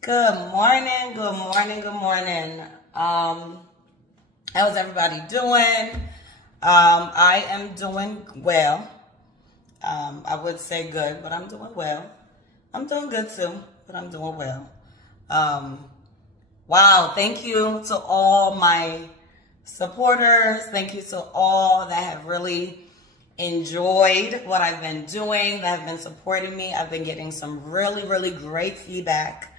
Good morning, good morning, good morning. How's everybody doing? I am doing well. I would say good, but I'm doing well. I'm doing good too, but I'm doing well. Wow, thank you to all my supporters. Thank you to all that have really enjoyed what I've been doing, that have been supporting me. I've been getting some really, really great feedback.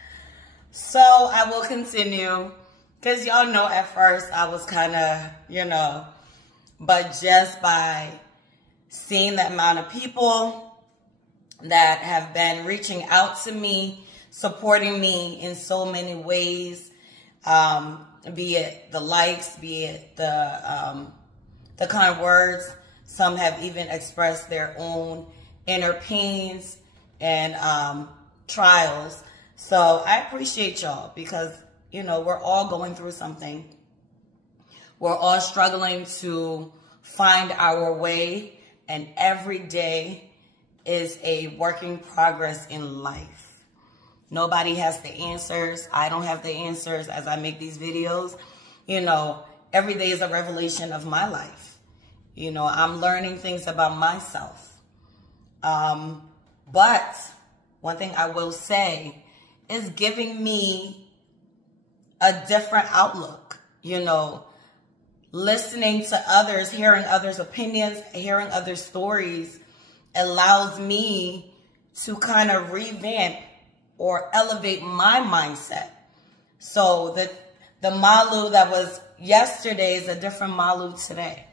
So I will continue, because y'all know at first I was kind of, but just by seeing the amount of people that have been reaching out to me, supporting me in so many ways, be it the likes, be it the kind words. Some have even expressed their own inner pains and trials. So I appreciate y'all because, we're all going through something. We're all struggling to find our way, and every day is a work in progress in life. Nobody has the answers. I don't have the answers as I make these videos. Every day is a revelation of my life. I'm learning things about myself. But one thing I will say is giving me a different outlook, listening to others, hearing others' opinions, hearing other stories allows me to kind of revamp or elevate my mindset. So the Malu that was yesterday is a different Malu today.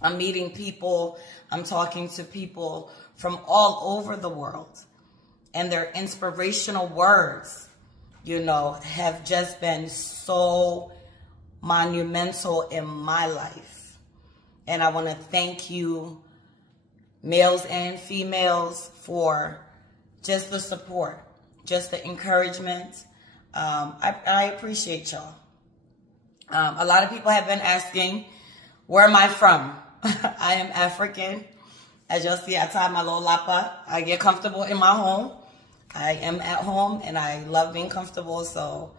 I'm meeting people, I'm talking to people from all over the world. And their inspirational words, have just been so monumental in my life. And I want to thank you, males and females, for just the support, just the encouragement. I appreciate y'all. A lot of people have been asking, where am I from? I am African. As y'all see, I tie my little lapa. I get comfortable in my home. I am at home and I love being comfortable. So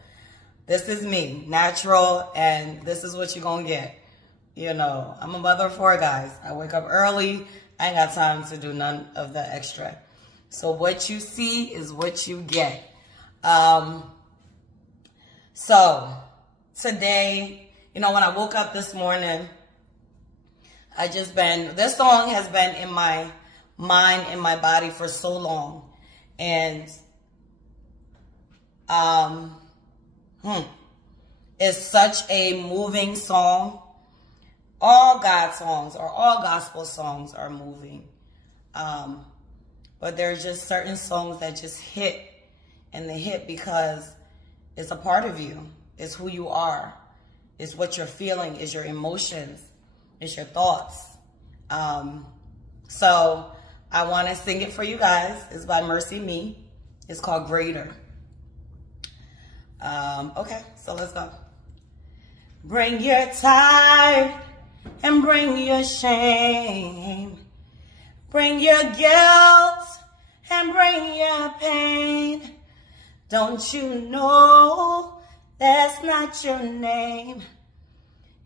this is me, natural, and this is what you're going to get. I'm a mother of 4 guys. I wake up early. I ain't got time to do none of the extra. So what you see is what you get. So today, when I woke up this morning, this song has been in my mind, in my body for so long. And it's such a moving song. All God songs or all gospel songs are moving. But there's just certain songs that just hit, and they hit because it's a part of you. It's who you are. It's what you're feeling. It's your emotions. It's your thoughts. So I want to sing it for you guys. It's by Mercy Me. It's called Greater. Okay, so let's go. Bring your tired and bring your shame. Bring your guilt and bring your pain. Don't you know that's not your name?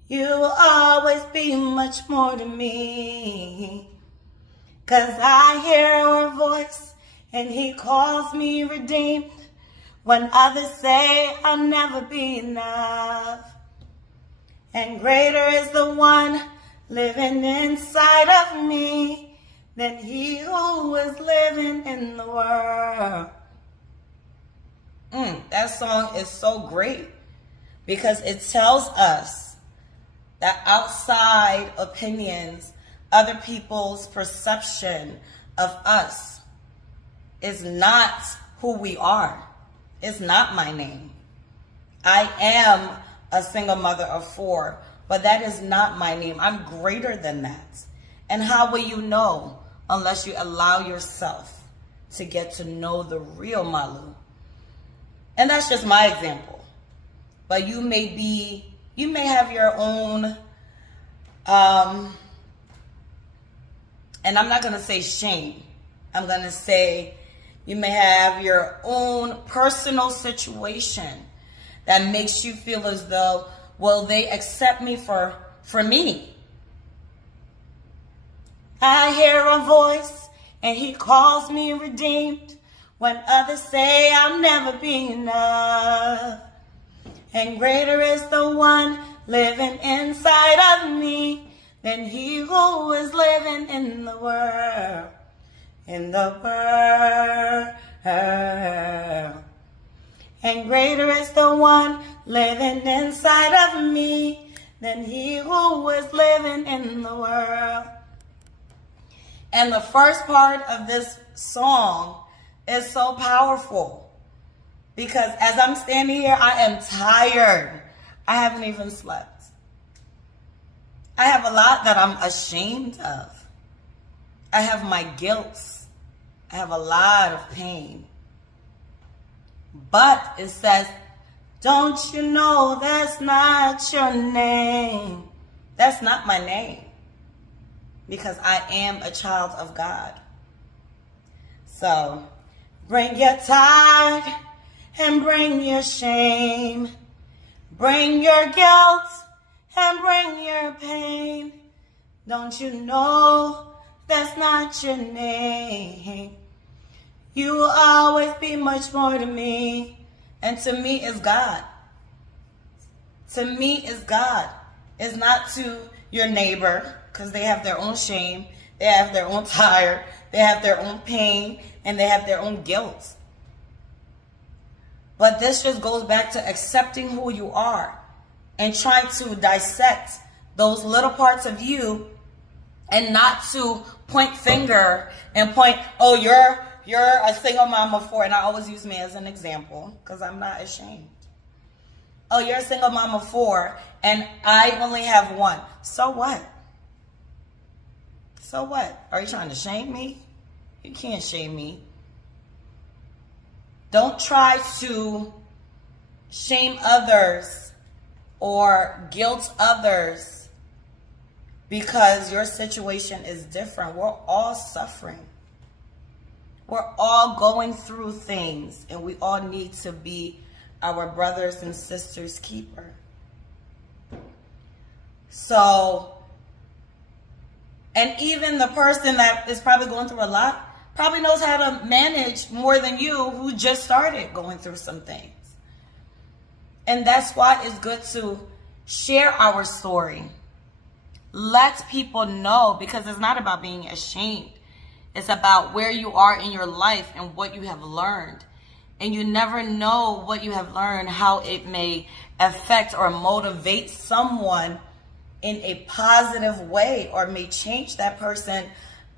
You will always be much more to me. 'Cause I hear her voice and he calls me redeemed. When others say I'll never be enough. And greater is the one living inside of me than he who is living in the world. That song is so great because it tells us that outside opinions, other people's perception of us is not who we are. It's not my name. I am a single mother of 4, but that is not my name. I'm greater than that. And how will you know unless you allow yourself to get to know the real Malu? And that's just my example. But you may have your own, and I'm not going to say shame. I'm going to say You may have your own personal situation that makes you feel as though, will they accept me for me? I hear a voice and he calls me redeemed when others say I'll never be enough. And greater is the one living inside of me than he who is living in the world. In the world. And greater is the one living inside of me than he who is living in the world. And the first part of this song is so powerful because as I'm standing here, I am tired. I haven't even slept. I have a lot that I'm ashamed of. I have my guilt. I have a lot of pain. But it says, don't you know that's not your name? That's not my name. Because I am a child of God. So, bring your tithe and bring your shame. Bring your guilt and bring your pain. Don't you know that's not your name? You will always be much more to me. And to me is God. To me is God. It's not to your neighbor, because they have their own shame. They have their own tire. They have their own pain. And they have their own guilt. But this just goes back to accepting who you are and trying to dissect those little parts of you and not to point finger and point, oh, you're a single mom of 4. And I always use me as an example because I'm not ashamed. Oh, you're a single mom of 4 and I only have 1. So what? So what? Are you trying to shame me? You can't shame me. Don't try to shame others or guilt others because your situation is different. We're all suffering. We're all going through things, and we all need to be our brothers and sisters' keeper. So, and even the person that is probably going through a lot probably knows how to manage more than you who just started going through some things. And that's why it's good to share our story. Let people know, because it's not about being ashamed. It's about where you are in your life and what you have learned. And you never know what you have learned, how it may affect or motivate someone in a positive way or may change that person's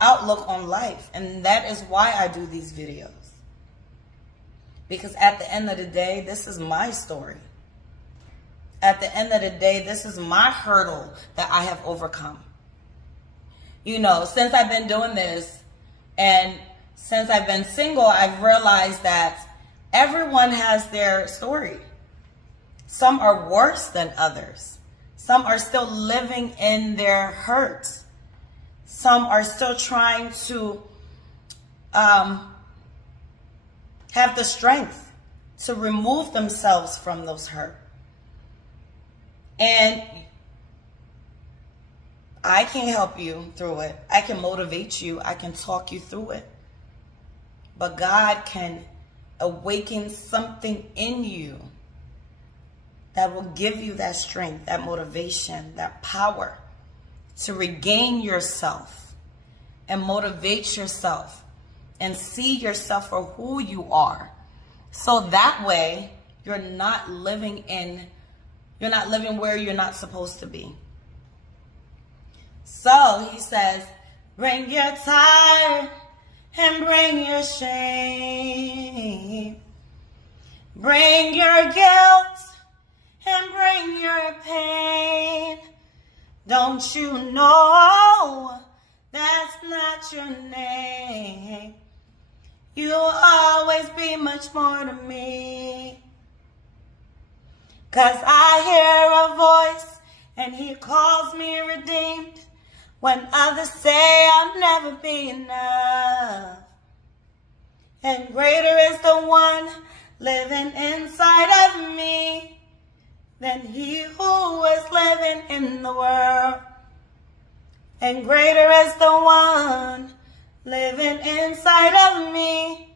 outlook on life. And that is why I do these videos. Because at the end of the day, this is my story. At the end of the day, this is my hurdle that I have overcome. You know, since I've been doing this and since I've been single, I've realized that everyone has their story. Some are worse than others. Some are still living in their hurt. Some are still trying to have the strength to remove themselves from those hurt. And I can't help you through it. I can motivate you. I can talk you through it. But God can awaken something in you that will give you that strength, that motivation, that power to regain yourself and motivate yourself and see yourself for who you are. So that way you're not living where you're not supposed to be. So he says, bring your tithe and bring your shame. Bring your guilt and bring your pain. Don't you know that's not your name? You'll always be much more to me. 'Cause I hear a voice and he calls me redeemed when others say I'll never be enough. And greater is the one living inside of me than he who is living in the world. And greater is the one living inside of me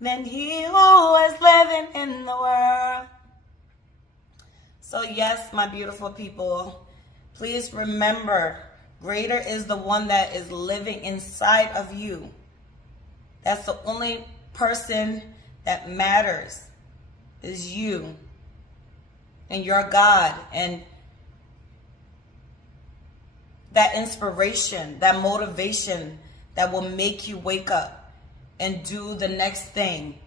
than he who is living in the world. So yes, my beautiful people, please remember, greater is the one that is living inside of you. That's the only person that matters, is you and your God, and that inspiration, that motivation that will make you wake up and do the next thing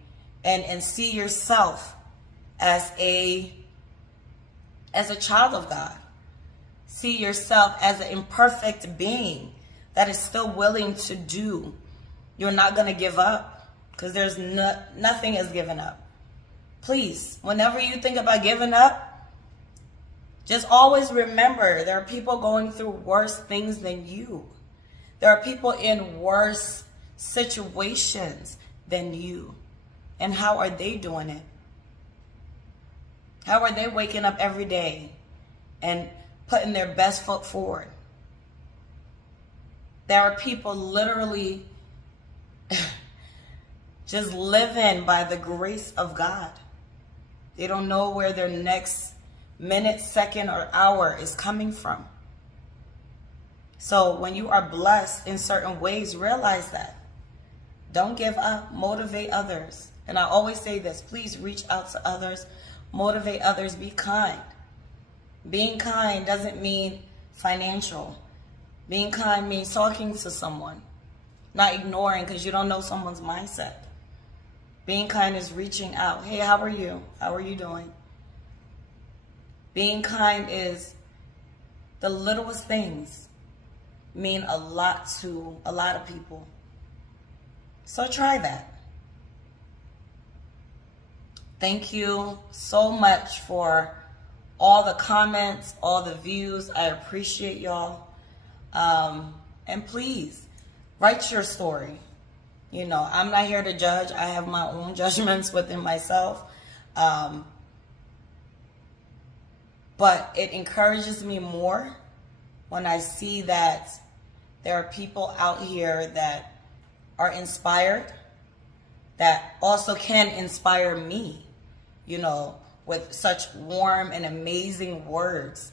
and see yourself as a child of God. See yourself as an imperfect being that is still willing to do. You're not going to give up, because there's nothing is given up. Please, whenever you think about giving up, just always remember there are people going through worse things than you. There are people in worse situations than you. And how are they doing it? How are they waking up every day and putting their best foot forward? There are people literally just living by the grace of God. They don't know where their next minute, second, or hour is coming from. So when you are blessed in certain ways, realize that. Don't give up. Motivate others. And I always say this, please reach out to others. Motivate others. Be kind. Being kind doesn't mean financial. Being kind means talking to someone, not ignoring because you don't know someone's mindset. Being kind is reaching out. Hey, how are you? How are you doing? Being kind is the littlest things mean a lot to a lot of people. So try that. Thank you so much for all the comments, all the views. I appreciate y'all. And please write your story. You know, I'm not here to judge. I have my own judgments within myself. But it encourages me more when I see that there are people out here that are inspired, that also can inspire me, you know, with such warm and amazing words,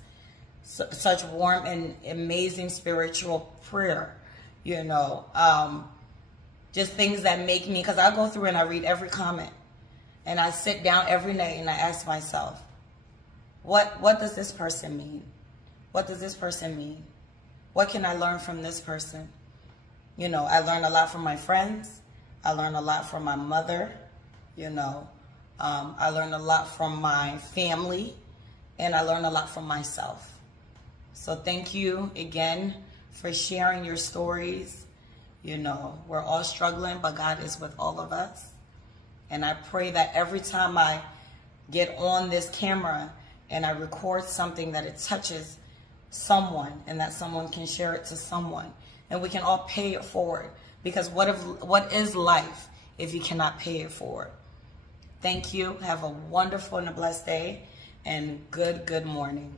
such warm and amazing spiritual prayer, you know, just things that make me, because I go through and I read every comment, and I sit down every night and I ask myself, what does this person mean? What does this person mean? What can I learn from this person? You know, I learn a lot from my friends. I learn a lot from my mother, you know. I learn a lot from my family, and I learn a lot from myself. So thank you again for sharing your stories. You know, we're all struggling, but God is with all of us. And I pray that every time I get on this camera and I record something, that it touches someone and that someone can share it to someone, and we can all pay it forward. Because what is life if you cannot pay it forward? Thank you. Have a wonderful and a blessed day, and good morning.